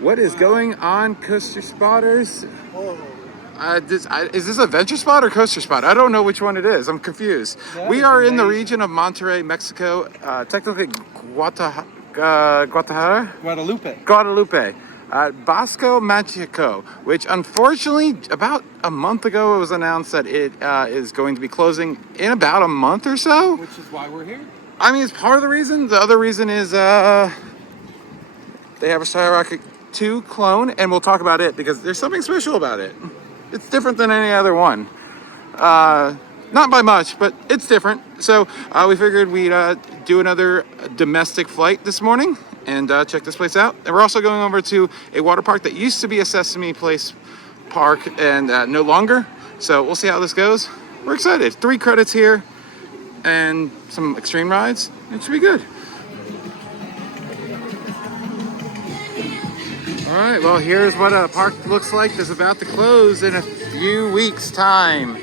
What is going on, coaster spotters? Oh, Is this a venture spot or coaster spot? I don't know which one it is. I'm confused. that We is are in the amazing. region of Monterrey, Mexico. Technically, Guadalajara? Guadalupe. Guadalupe. Bosque Mágico, which unfortunately, about a month ago, it was announced that it is going to be closing in about a month or so. Which is why we're here. I mean, it's part of the reason. The other reason is they have a Skyrocket 2 clone, and we'll talk about it because there's something special about it. It's different than any other one. Not by much, but it's different. So we figured we'd do another domestic flight this morning and check this place out. And we're also going over to a water park that used to be a Sesame Place park and no longer. So we'll see how this goes. We're excited. 3 credits here and some extreme rides. It should be good. All right, well, here's what a park looks like that's about to close in a few weeks' time.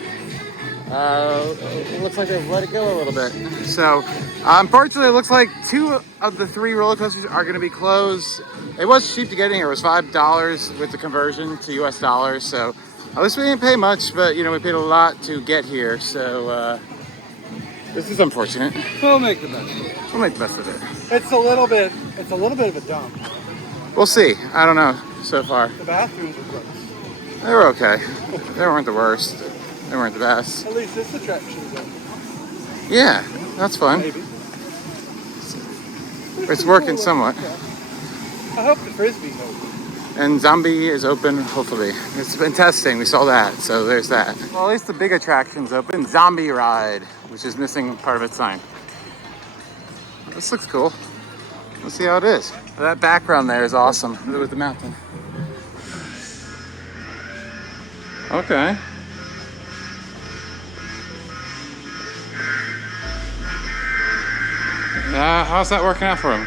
It looks like they've let it go a little bit. So, unfortunately, it looks like 2 of the 3 roller coasters are going to be closed. It was cheap to get in here. It was $5 with the conversion to US dollars. So, at least we didn't pay much, but, you know, we paid a lot to get here. So, this is unfortunate. We'll make the best of it. We'll make the best of it. It's a little bit of a dump. We'll see. I don't know so far. The bathrooms are gross. They were okay. They weren't the worst. They weren't the best. At least this attraction's open. Yeah, that's fun. Maybe. It's working somewhat. Yeah. I hope the frisbee's open. And Zombie is open, hopefully. It's been testing, we saw that, so there's that. Well, at least the big attraction's open. Zombie Ride, which is missing part of its sign. This looks cool. Let's see how it is. That background there is awesome with the mountain. Okay. How's that working out for him?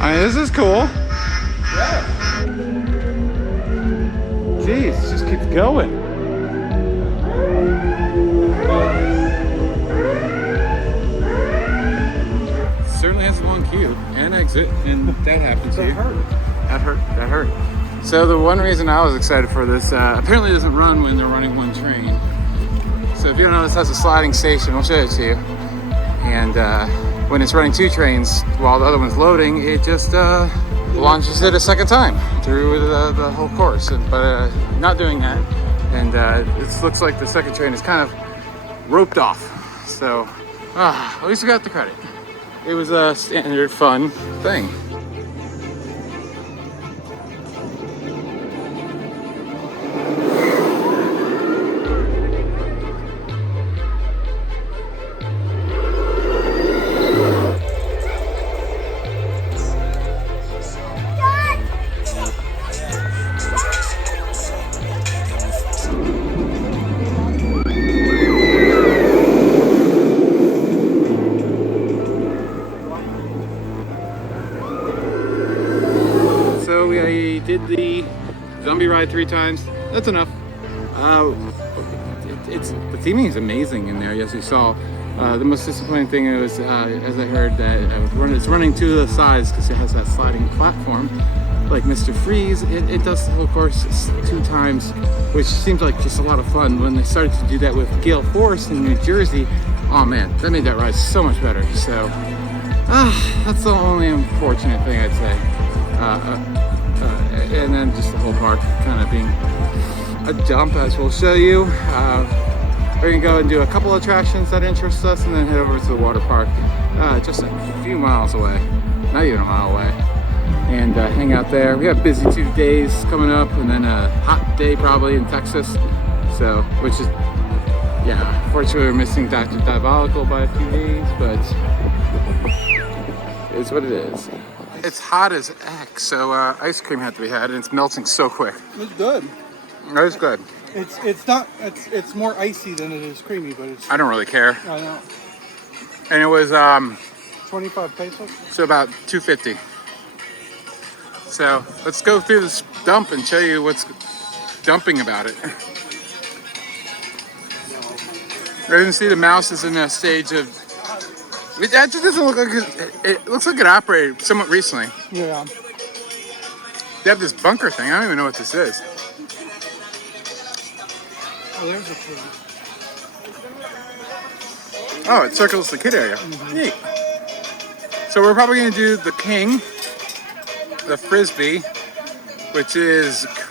I mean, this is cool. Yeah. Jeez, it just keeps going. Certainly has a long queue and exit, and that happens That here. hurt. That hurt. So the one reason I was excited for this, apparently it doesn't run when they're running one train. So if you don't know, this has a sliding station. I'll show it to you. And when it's running 2 trains while the other one's loading, it just launches it a second time through the whole course. But not doing that. And it looks like the second train is kind of roped off. So at least we got the credit. It was a standard fun thing. So we did the zombie ride 3 times. That's enough. It's the theming is amazing in there, as you saw. The most disappointing thing was, as I heard, that it's running 2 of the sides because it has that sliding platform. Like Mr. Freeze, it does the whole course 2 times, which seems like just a lot of fun. When they started to do that with Gale Force in New Jersey, oh man, that made that ride so much better. So that's the only unfortunate thing I'd say. And then just the whole park kind of being a dump, as we'll show you. We're gonna go and do a couple attractions that interest us and then head over to the water park just a few miles away, not even a mile away, and hang out there. We have busy 2 days coming up and then a hot day probably in Texas, so which is, yeah, unfortunately we're missing Dr. Diabolical by a few days, but it's what it is. It's hot as heck, so ice cream had to be had, and it's melting so quick. It's good. That is good. It's more icy than it is creamy, but it's. I don't really care. I know. And it was 25 pesos. So about 250. So let's go through this dump and show you what's dumping about it. You can see the mouse is in a stage of. It actually doesn't look like it looks like it operated somewhat recently. Yeah. They have this bunker thing. I don't even know what this is. Oh, there's a kid. Oh, it circles the kid area. Neat. So we're probably going to do the king, the frisbee, which is it's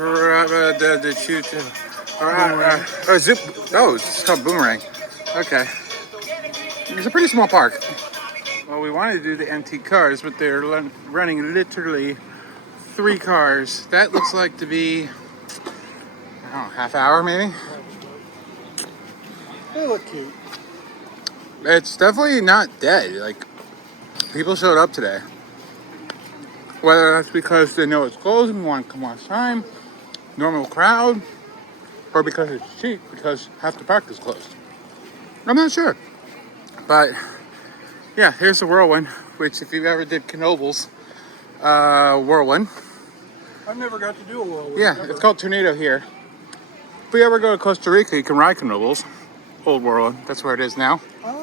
called boomerang. Okay. It's a pretty small park. Well, we wanted to do the antique cars, but they're running literally 3 cars. That looks like to be, I don't know, half hour maybe? They look cute. It's definitely not dead. Like, people showed up today. Whether that's because they know it's closed and want to come watch time, normal crowd, or because it's cheap, because half the park is closed. I'm not sure. But, yeah, here's the whirlwind, which if you ever did Knoebels, whirlwind. I've never got to do a whirlwind. Yeah, ever. it's called Tornado here. If you ever go to Costa Rica, you can ride Knoebels. Old whirlwind, that's where it is now. Oh.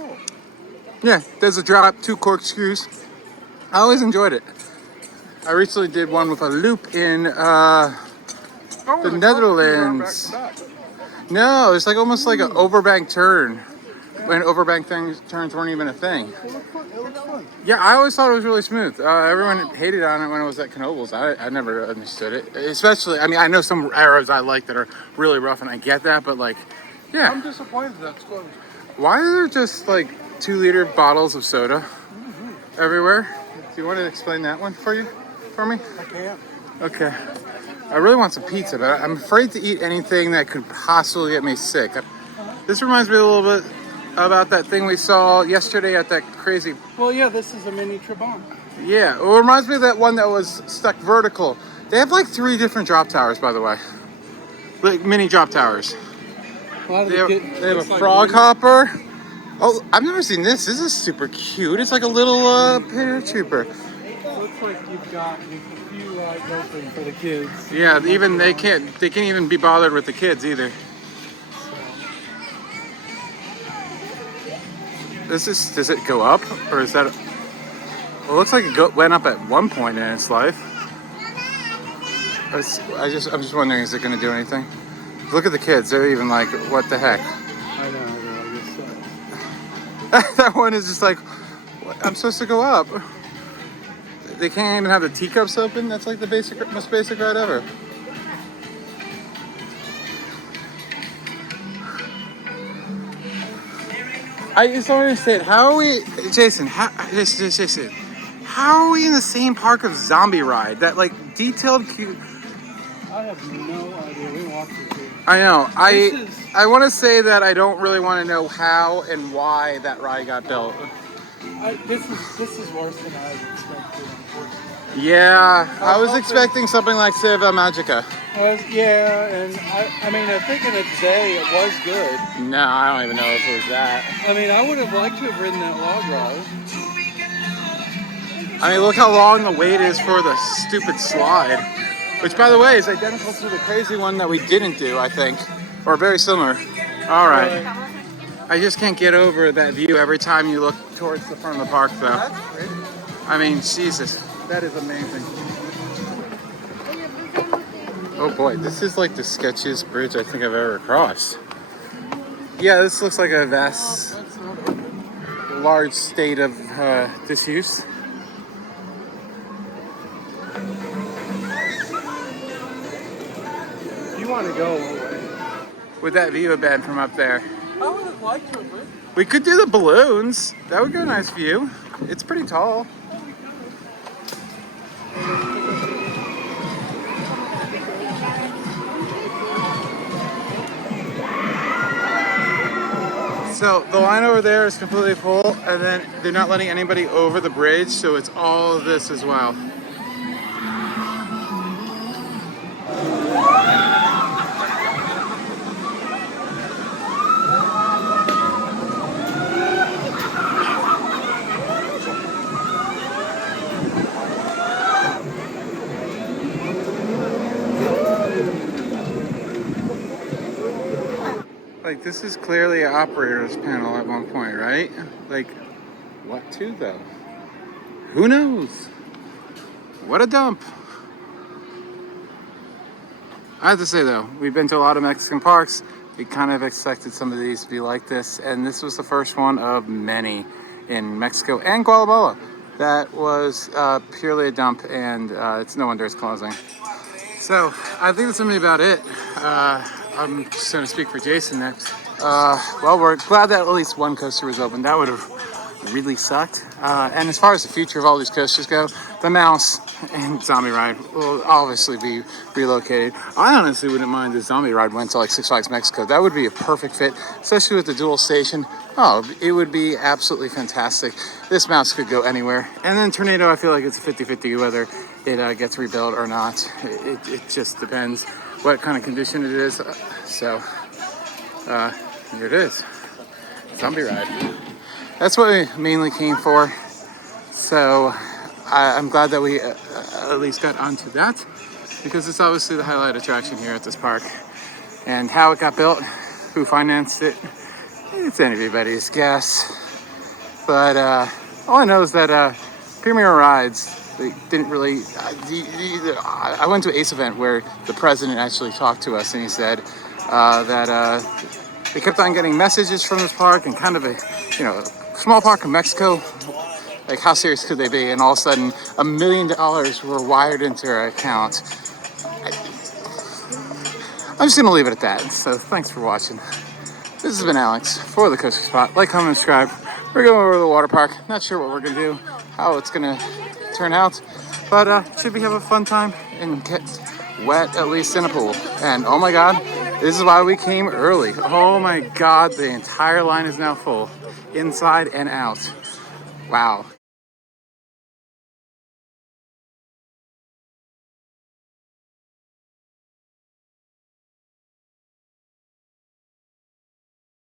Yeah, there's a drop, 2 corkscrews. I always enjoyed it. I recently did one with a loop in the Netherlands. No, it's like almost like an overbank turn. When overbank turns weren't even a thing. It looks fun. Yeah, I always thought it was really smooth. Everyone hated on it when it was at Knoebels. I never understood it. Especially, I mean, I know some arrows I like that are really rough, and I get that, but like, yeah. I'm disappointed that's closed. Why are there just like 2-liter bottles of soda everywhere? Do you want to explain that one for me? I can't. Okay. I really want some pizza, but I'm afraid to eat anything that could possibly get me sick. This reminds me a little bit about that thing we saw yesterday at that crazy. Well, yeah, this is a mini Trabant. Yeah, it reminds me of that one that was stuck vertical. They have like 3 different drop towers, by the way. Like mini drop towers. They have a frog hopper. Oh, I've never seen this. This is super cute. It's like a little paratrooper. Looks like you've got a few rides open for the kids. Yeah, even they can't even be bothered with the kids either. Does it go up, or is that? Well, it looks like it went up at one point in its life. I'm just wondering, is it going to do anything? Look at the kids. They're even like, what the heck? I know. That one is just like, I'm supposed to go up. They can't even have the teacups open. That's like the most basic ride ever. I just don't understand. How are we, Jason? Jason, how are we in the same park of Zombie Ride? That like detailed cute. I have no idea. We watched it too. I know. I want to say that I don't really want to know how and why that ride got built. This is worse than I expected, unfortunately. Yeah, I was expecting something like Seva Magica. Yeah, and I mean, I think in its day it was good. No, I don't even know if it was that. I mean, I would have liked to have ridden that log ride. I mean, look how long the wait is for the stupid slide. Which, by the way, is identical to the crazy one that we didn't do, I think. Or very similar. All right. I just can't get over that view every time you look towards the front of the park, though. That's pretty. I mean, Jesus, that is amazing. Oh boy, this is like the sketchiest bridge I think I've ever crossed. Yeah, this looks like a vast, large state of disuse. You want to go away? Would that view have been from up there? I would have liked to have ridden. We could do the balloons. That would go a nice view. It's pretty tall. So the line over there is completely full, and then they're not letting anybody over the bridge, so it's all of this as well. Like, this is clearly an operator's panel at one point, right? Like, what to though? Who knows? What a dump. I have to say though, we've been to a lot of Mexican parks. We kind of expected some of these to be like this, and this was the first one of many in Mexico and Guatemala that was purely a dump, and it's no wonder it's closing. So I think that's gonna be about it. I'm just gonna speak for Jason next. Well, we're glad that at least one coaster was open. That would have really sucked. And as far as the future of all these coasters go, the Mouse and Zombie Ride will obviously be relocated. I honestly wouldn't mind if Zombie Ride went to like Six Flags Mexico. That would be a perfect fit, especially with the dual station. Oh, it would be absolutely fantastic. This Mouse could go anywhere. And then Tornado, I feel like it's 50-50 whether it gets rebuilt or not. It just depends what kind of condition it is. So here it is, Zombie Ride. That's what we mainly came for. So I'm glad that we at least got onto that, because it's obviously the highlight attraction here at this park. And how it got built, who financed it, it's anybody's guess. But all I know is that Premier Rides, they didn't really. I went to an ACE event where the president actually talked to us, and he said that they kept on getting messages from this park, and kind of a, small park in Mexico. Like, how serious could they be? And all of a sudden, $1 million were wired into our account. I'm just gonna leave it at that. So thanks for watching. This has been Alex for the Coaster Spot. Like, comment, subscribe. We're going over to the water park. Not sure what we're gonna do, how it's gonna turn out, but should we have a fun time and get wet, at least in a pool. And oh my god, this is why we came early. Oh my god, the entire line is now full, inside and out. Wow.